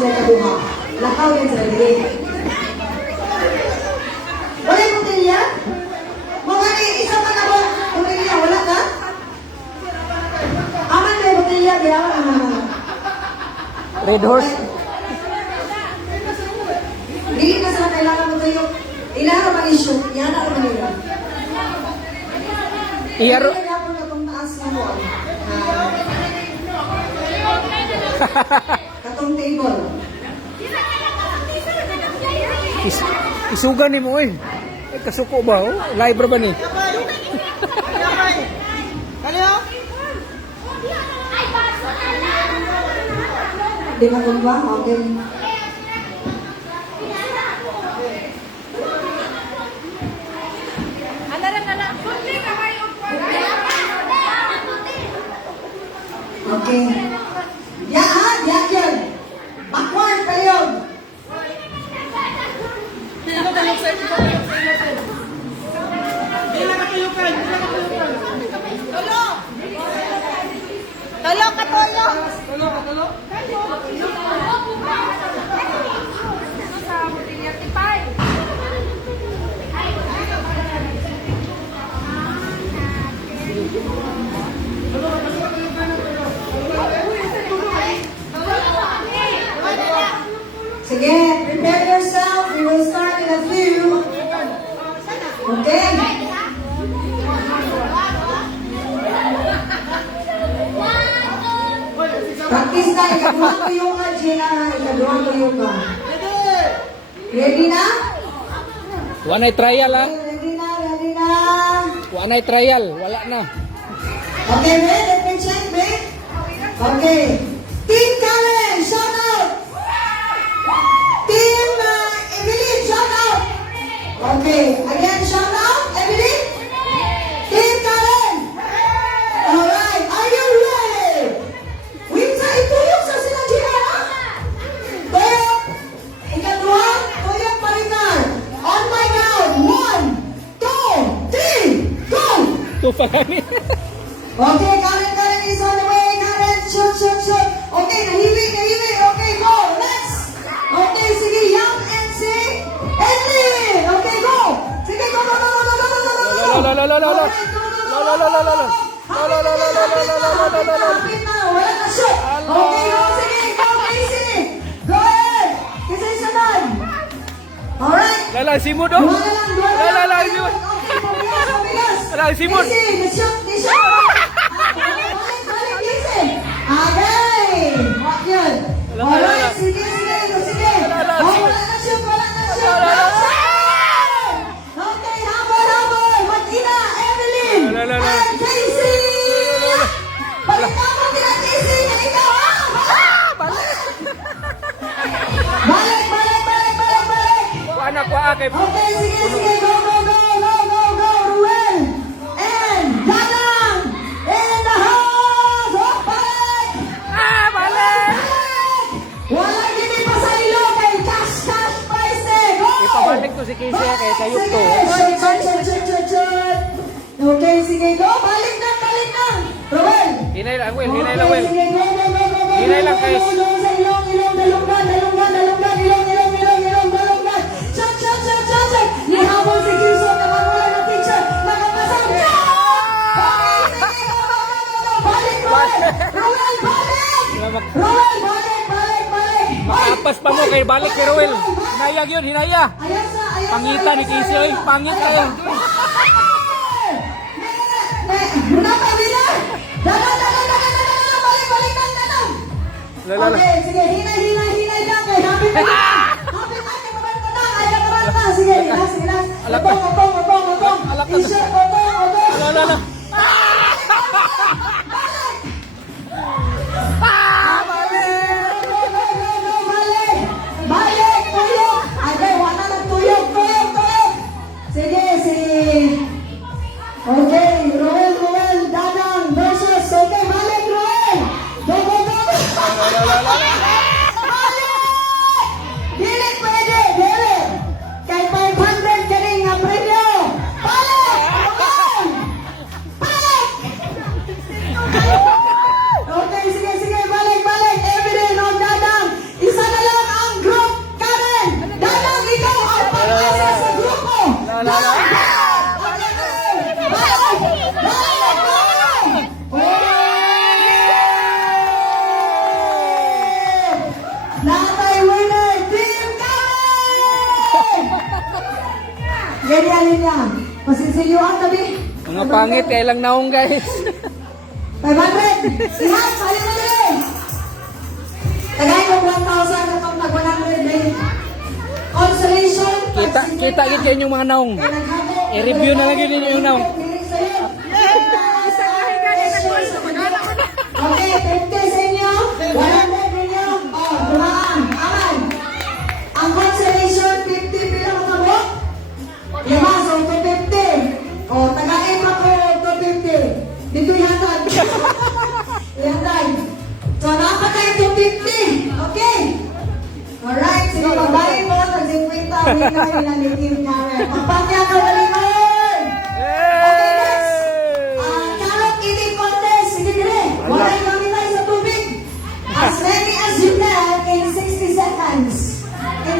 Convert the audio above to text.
sila kabuha. Lakaw din sila dili. Wala yung botelya? Mga isa pa na ba? Botelya, wala ka? Aman na yung botelya, biyawan naman. Red Horse. Hindi na sila kailangan mo tayo. Ilangan pa issue. Yan ang manila. Iyaro. Hindi na po na itong taas mo. Katong table. Isugan ni mo eh. Ay, kasuko ba? Oh? Live ba ni? Di ba kung ba? Okay. Okay. Yan, yan. Backward kayo. Sige, prepare yourself. We will start in a few. Okay. Practice na. Ikaduhan ko yung ka, Gina. Ikaduhan ko yung ka. Ready na? One night trial ah. Ready na, ready na. One night trial. Wala na. Okay, man. Let me check, man. Okay. Team Karen, shout out. Team Evelyn, shout out. Okay. Again, shout out. Evelyn. Team Karen. Alright. Are you ready? Winsa, ituyok sa sila Gina, ha? Tuyok. Ikaduha, tuyok pa rin na. On my count. 1, 2, 3, go! Ito pa kami. Okay, Karen is on the way. Karen, shoot. Okay, nahiwi. Okay, go. Next. Okay, sige, Young and si Edlin. Okay, go. Sige, go. Wala na shoot. Okay, go. Sige, go, Casey. Go ahead. Kasi isa doon. Alright. Lala, simod oh. Dua na lang. Lala, simod. Okay, pabigas. Lala, simod. Casey, na-shoot. Balik, Casey. Okay. Wak yun. Alright, sige. Wala na shoot. Okay, habol. Mag-ina, Evelyn. And Casey. Balik ako nila, Casey. Yan ikaw, ha? Balik. Anak ko kay Okay, sige. Go. Ruel. And Danang. In the house. Oh, balik. balik. Wala gini pa sa ilo kay cash prize eh. Go! Ipabalik to si Casey kay sayop to. Shot. Okay, sige. Go. Balik na. Ruel. Hinay lang, Will. Okay, sige. Go. Hinay lang, guys. Sa ilong. Dalunggan. Shot. Nihabol si Kirso. Nakawala ng teacher. Nakapasang. Okay, sige. Go. Balik, Ruel. Ruel, balik. Makapas pa mo kay balik kay Roel. Hinayag yun. Pangita ni Casey oy. Pangit kayo. Lala. Okay, sige, hinay lang kay happy na. Sige, last. Abong. T-shirt, abong. Lala. Balik, tuyok. Ay, wala na tuyok. Sige. Okay, Roel, Danang versus. Okay, balik, Roel. Go. Balik. Dili pwede. Kay 500 ka rin nga premyo. Balik, Roel. Ganyan niya. Masisilyuan tabi. Mga pangit, kaya lang naong guys. 500. Sihat, sayo na rin. Tagay ko 1,000 at pag 100 din. Consolation. Kita gid yung mga naong. I-review na lang yun yung naong. Okay, 50 sa inyo. 100 ninyo. Oh, dumaan. Aman. Ang consolation, 50 pila mo kamo. Lima, so 250. Oh, tagain pa ko 250. Dito yatag. Yatag. So, nakapatay 250. Okay. Alright, sige, pagbayin mo. Nag-50. Hindi na kayo na ni Team Karen. Pagpakya ka,